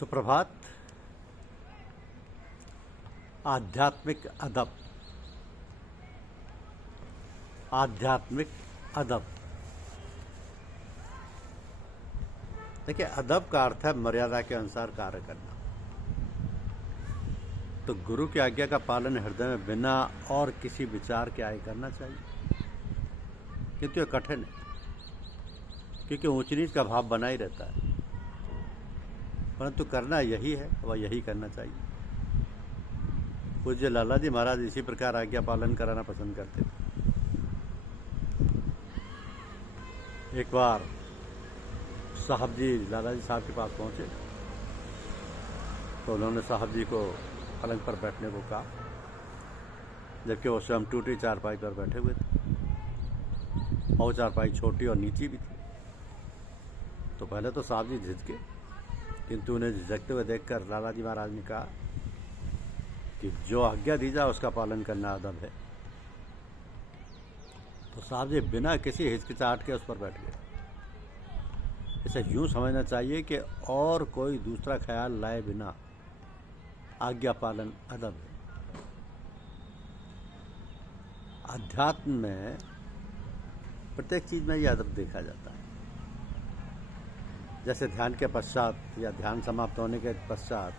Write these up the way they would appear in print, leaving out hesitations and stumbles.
सुप्रभात। आध्यात्मिक अदब। आध्यात्मिक अदब। देखिए, अदब का अर्थ है मर्यादा के अनुसार कार्य करना। तो गुरु की आज्ञा का पालन हृदय में बिना और किसी विचार के आगे करना चाहिए, किंतु यह कठिन है क्योंकि ऊंच नीच का भाव बना ही रहता है, परंतु करना यही है, वह यही करना चाहिए। पूज्य लाला जी महाराज इसी प्रकार आज्ञा पालन कराना पसंद करते थे। एक बार साहब जी लाला जी साहब के पास पहुंचे तो उन्होंने साहब जी को पलंग पर बैठने को कहा, जबकि वो स्वयं टूटी चारपाई पर बैठे हुए थे और चारपाई छोटी और नीची भी थी। तो पहले तो साहब जी झिझके, किंतु उन्हें झिझकते हुए देखकर लाला जी महाराज ने कहा कि जो आज्ञा दी जाए उसका पालन करना अदब है। तो साहब जी बिना किसी हिचकिचाहट के उस पर बैठ गए। इसे यूं समझना चाहिए कि और कोई दूसरा ख्याल लाए बिना आज्ञा पालन अदब है। अध्यात्म में प्रत्येक चीज में यह अदब देखा जाता है। जैसे ध्यान के पश्चात या ध्यान समाप्त होने के पश्चात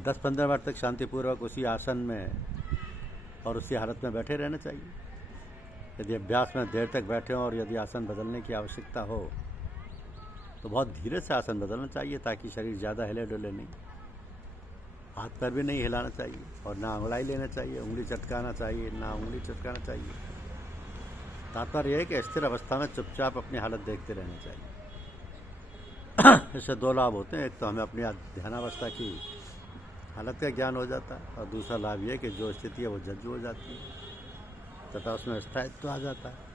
10-15 मिनट तक शांतिपूर्वक उसी आसन में और उसी हालत में बैठे रहना चाहिए। यदि अभ्यास में देर तक बैठे हों और यदि आसन बदलने की आवश्यकता हो तो बहुत धीरे से आसन बदलना चाहिए, ताकि शरीर ज़्यादा हिले डुले नहीं। हाथ पैर भी नहीं हिलाना चाहिए और ना अंगड़ाई लेना चाहिए, उंगली चटकाना चाहिए, ना उंगली चटकाना चाहिए। तात्पर्य यह है कि स्थिर अवस्था में चुपचाप अपनी हालत देखते रहना चाहिए। इससे दो लाभ होते हैं। एक तो हमें अपनी ध्यानावस्था की हालत का ज्ञान हो जाता है, और दूसरा लाभ यह कि जो स्थिति है वो जज्ब हो जाती है तथा उसमें स्थायित्व आ जाता है।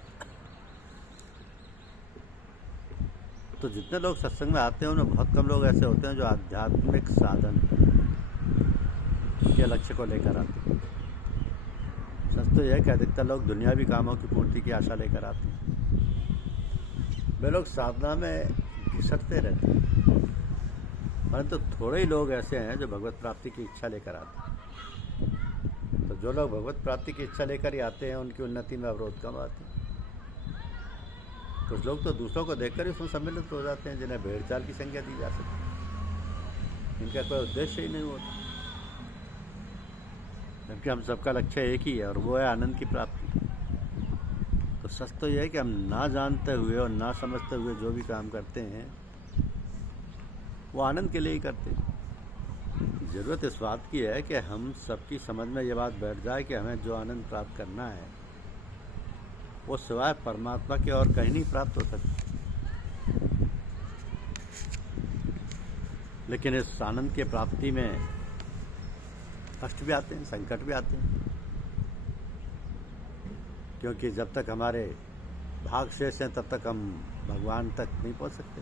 तो जितने लोग सत्संग में आते हैं उनमें बहुत कम लोग ऐसे होते हैं जो आध्यात्मिक साधन के लक्ष्य को लेकर आते हैं। सच तो यह है कि अधिकतर लोग दुनियावी कामों की पूर्ति की आशा लेकर आते हैं। वे लोग साधना में घिसटते रहते हैं, परंतु थोड़े ही लोग ऐसे हैं जो भगवत प्राप्ति की इच्छा लेकर आते हैं। तो जो लोग भगवत प्राप्ति की इच्छा लेकर ही आते हैं उनकी उन्नति में अवरोध कम आते हैं। कुछ लोग तो दूसरों को देखकर ही उसमें सम्मिलित हो जाते हैं, जिन्हें भेड़ चाल की संज्ञा दी जा सकती है। इनका कोई उद्देश्य ही नहीं होता, जबकि हम सबका लक्ष्य एक ही है और वो है आनंद की प्राप्ति। तो सच तो यह है कि हम ना जानते हुए और ना समझते हुए जो भी काम करते हैं वो आनंद के लिए ही करते हैं। ज़रूरत इस बात की है कि हम सबकी समझ में ये बात बैठ जाए कि हमें जो आनंद प्राप्त करना है वो सिवाय परमात्मा के और कहीं नहीं प्राप्त हो सकता। लेकिन इस आनंद के प्राप्ति में कष्ट भी आते हैं, संकट भी आते हैं, क्योंकि जब तक हमारे भाग शेष हैं तब तक हम भगवान तक नहीं पहुंच सकते।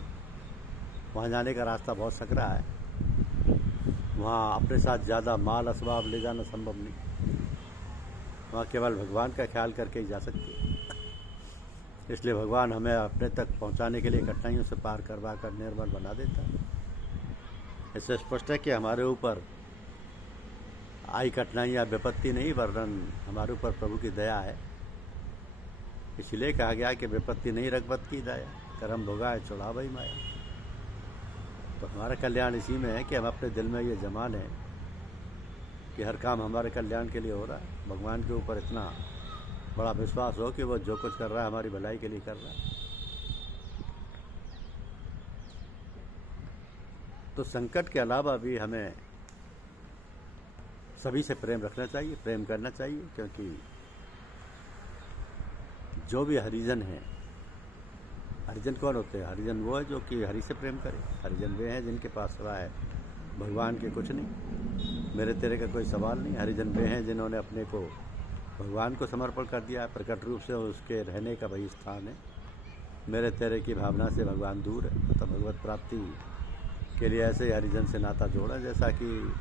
वहाँ जाने का रास्ता बहुत सकरा है। वहाँ अपने साथ ज़्यादा माल असबाब ले जाना संभव नहीं। वहाँ केवल भगवान का ख्याल करके ही जा सकते हैं। इसलिए भगवान हमें अपने तक पहुँचाने के लिए कठिनाइयों से पार करवा कर निर्मल बना देता है। इससे स्पष्ट है कि हमारे ऊपर आई कठिनाई या विपत्ति नहीं, वरन हमारे ऊपर प्रभु की दया है। इसलिए कहा गया कि विपत्ति नहीं रघुपत की दया, करम भोगाए चढ़ावई माया। तो हमारा कल्याण इसी में है कि हम अपने दिल में ये जमा लें कि हर काम हमारे कल्याण के लिए हो रहा है। भगवान के ऊपर इतना बड़ा विश्वास हो कि वो जो कुछ कर रहा है हमारी भलाई के लिए कर रहा है। तो संकट के अलावा भी हमें सभी से प्रेम रखना चाहिए, प्रेम करना चाहिए, क्योंकि जो भी हरिजन हैं, हरिजन कौन होते हैं? हरिजन वो है जो कि हरि से प्रेम करे। हरिजन वे हैं जिनके पास सिवाय भगवान के कुछ नहीं, मेरे तेरे का कोई सवाल नहीं। हरिजन वे हैं जिन्होंने अपने को भगवान को समर्पण कर दिया है। प्रकट रूप से उसके रहने का वही स्थान है। मेरे तेरे की भावना से भगवान दूर है। तो भगवत प्राप्ति के लिए ऐसे ही हरिजन से नाता जोड़ा, जैसा कि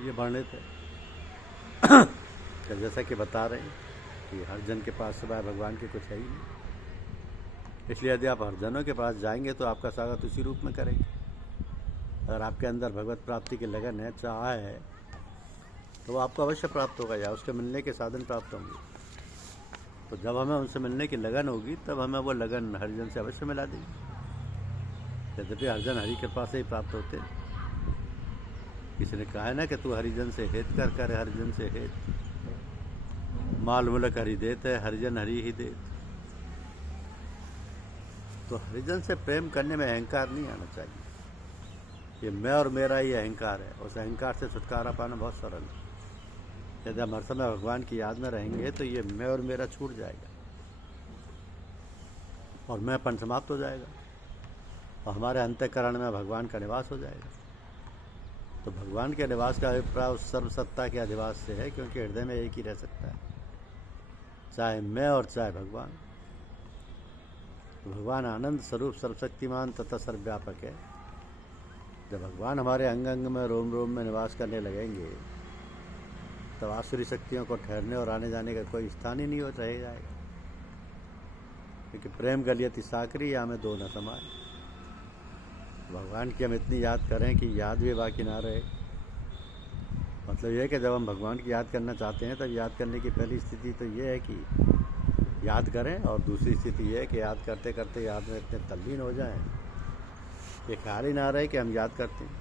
ये वर्णित है। जैसा कि बता रहे हैं कि हर जन के पास सिवाय भगवान के कुछ है ही नहीं। इसलिए यदि आप हर जनों के पास जाएंगे तो आपका स्वागत उसी रूप में करेंगे। अगर आपके अंदर भगवत प्राप्ति की लगन है, चाह है, तो वो आपको अवश्य प्राप्त होगा या उसके मिलने के साधन प्राप्त होंगे। तो जब हमें उनसे मिलने की लगन होगी तब हमें वो लगन हरिजन से अवश्य मिला देगी। यद्यपि हरिजन हरि कृपा से ही प्राप्त होते हैं। किसी ने कहा है ना कि तू हरिजन से हेत कर हरिजन से हेत, माल मुलक हरि देत है, हरिजन हरि ही देत। तो हरिजन से प्रेम करने में अहंकार नहीं आना चाहिए। ये मैं और मेरा ही अहंकार है। उस अहंकार से छुटकारा पाना बहुत सरल है। यदि हम हर समय भगवान की याद में रहेंगे तो ये मैं और मेरा छूट जाएगा और मैंपन समाप्त हो जाएगा और हमारे अंतःकरण में भगवान का निवास हो जाएगा। तो भगवान के निवास का अभिप्राय उस सर्वसत्ता के अधिवास से है, क्योंकि हृदय में एक ही रह सकता है, चाहे मैं और चाहे भगवान। तो भगवान आनंद स्वरूप सर्वशक्तिमान तथा सर्वव्यापक है। जब भगवान हमारे अंग अंग में रोम रोम में निवास करने लगेंगे तब आसुरी शक्तियों को ठहरने और आने जाने का कोई स्थान ही नहीं हो रह जाएगा, क्योंकि प्रेम गलियति साकरी या में दो न समाए। भगवान की हम इतनी याद करें कि याद भी बाकी ना रहे। मतलब यह है कि जब हम भगवान की याद करना चाहते हैं तब याद करने की पहली स्थिति तो ये है कि याद करें, और दूसरी स्थिति ये है कि याद करते करते याद में इतने तल्लीन हो जाएं कि ख्याल ही ना रहे कि हम याद करते हैं।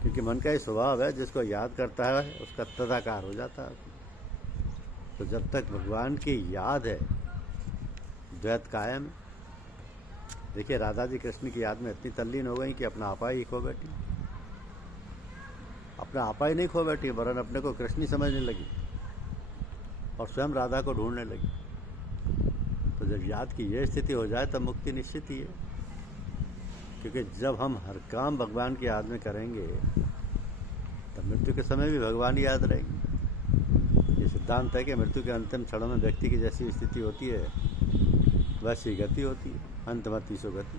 क्योंकि मन का ये स्वभाव है, जिसको याद करता है उसका तदाकार हो जाता है। तो जब तक भगवान की याद है द्वैत कायम है। देखिए राधा जी कृष्ण की याद में इतनी तल्लीन हो गई कि अपना आपा ही खो बैठी। अपना आपा ही नहीं खो बैठी, वरन अपने को कृष्ण ही समझने लगी और स्वयं राधा को ढूंढने लगी। तो जब याद की यह स्थिति हो जाए तब मुक्ति निश्चित ही है, क्योंकि जब हम हर काम भगवान की याद में करेंगे तब मृत्यु के समय भी भगवान ही याद रहेगी। ये सिद्धांत है कि मृत्यु के अंतिम क्षणों में व्यक्ति की जैसी स्थिति होती है वैसी गति होती है, अंतमति सो गति।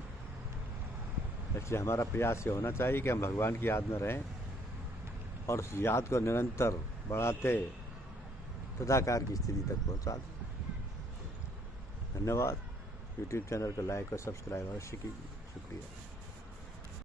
इसलिए हमारा प्रयास ये होना चाहिए कि हम भगवान की याद में रहें और उस याद को निरंतर बढ़ाते तदाकार की स्थिति तक पहुँचा दें। धन्यवाद। यूट्यूब चैनल को लाइक और सब्सक्राइब अवश्य कीजिए। शुक्रिया।